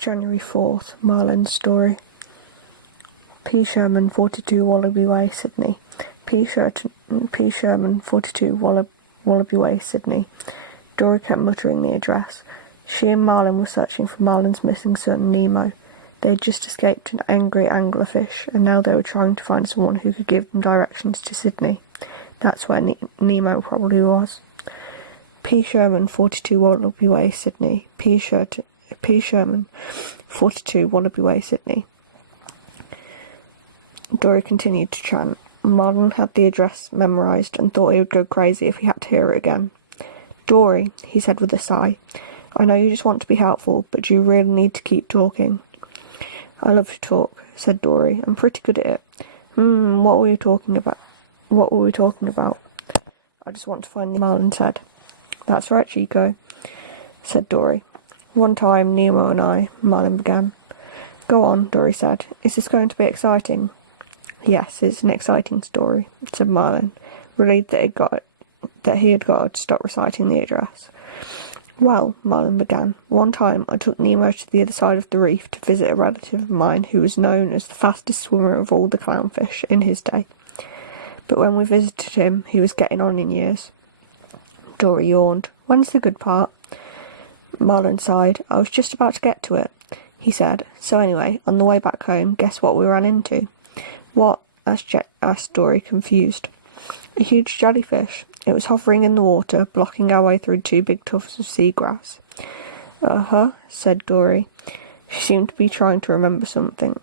January 4th, Marlin's story. P. Sherman, 42 Wallaby Way, Sydney. P. Sherman, 42 Wallaby Way, Sydney. Dory kept muttering the address. She and Marlin were searching for Marlin's missing son, Nemo. They had just escaped an angry anglerfish, and now they were trying to find someone who could give them directions to Sydney. That's where Nemo probably was. P. Sherman, 42 Wallaby Way, Sydney. P. Sherman, 42 Wallaby Way, Sydney. Dory continued to chant. Marlin had the address memorised and thought he would go crazy if he had to hear it again. "Dory," he said with a sigh, "I know you just want to be helpful, but you really need to keep talking." "I love to talk," said Dory. "I'm pretty good at it." What were you talking about? What were we talking about?" "I just want to find Nemo," Marlin said. "That's right, Chico," said Dory. "One time, Nemo and I," Marlin began. "Go on," Dory said. "Is this going to be exciting?" "Yes, it's an exciting story," said Marlin, relieved that he had got to stop reciting the address. "Well," Marlin began, "one time I took Nemo to the other side of the reef to visit a relative of mine who was known as the fastest swimmer of all the clownfish in his day. But when we visited him, he was getting on in years." Dory yawned. "When's the good part?" Marlin sighed. "I was just about to get to it," he said. "So anyway, on the way back home, guess what we ran into?" "What?" asked Dory, confused. "A huge jellyfish. It was hovering in the water, blocking our way through two big tufts of seagrass." "Uh-huh," said Dory. She seemed to be trying to remember something.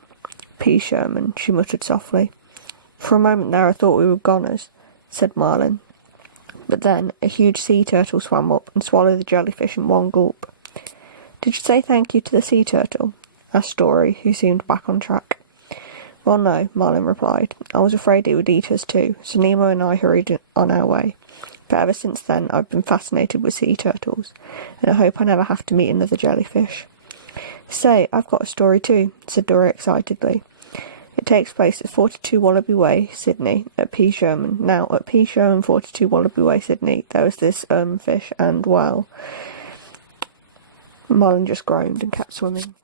"P. Sherman," she muttered softly. "For a moment there I thought we were goners," said Marlin. But then a huge sea turtle swam up and swallowed the jellyfish in one gulp. "Did you say thank you to the sea turtle?" asked Dory, who seemed back on track. "Well, no," Marlin replied. "I was afraid it would eat us too, so Nemo and I hurried on our way. But ever since then I've been fascinated with sea turtles, and I hope I never have to meet another jellyfish." "Say, I've got a story too," said Dory excitedly. "It takes place at 42 Wallaby Way, Sydney, at P. Sherman. Now, at P. Sherman, 42 Wallaby Way, Sydney, there was this, fish, and, well..." Marlin just groaned and kept swimming.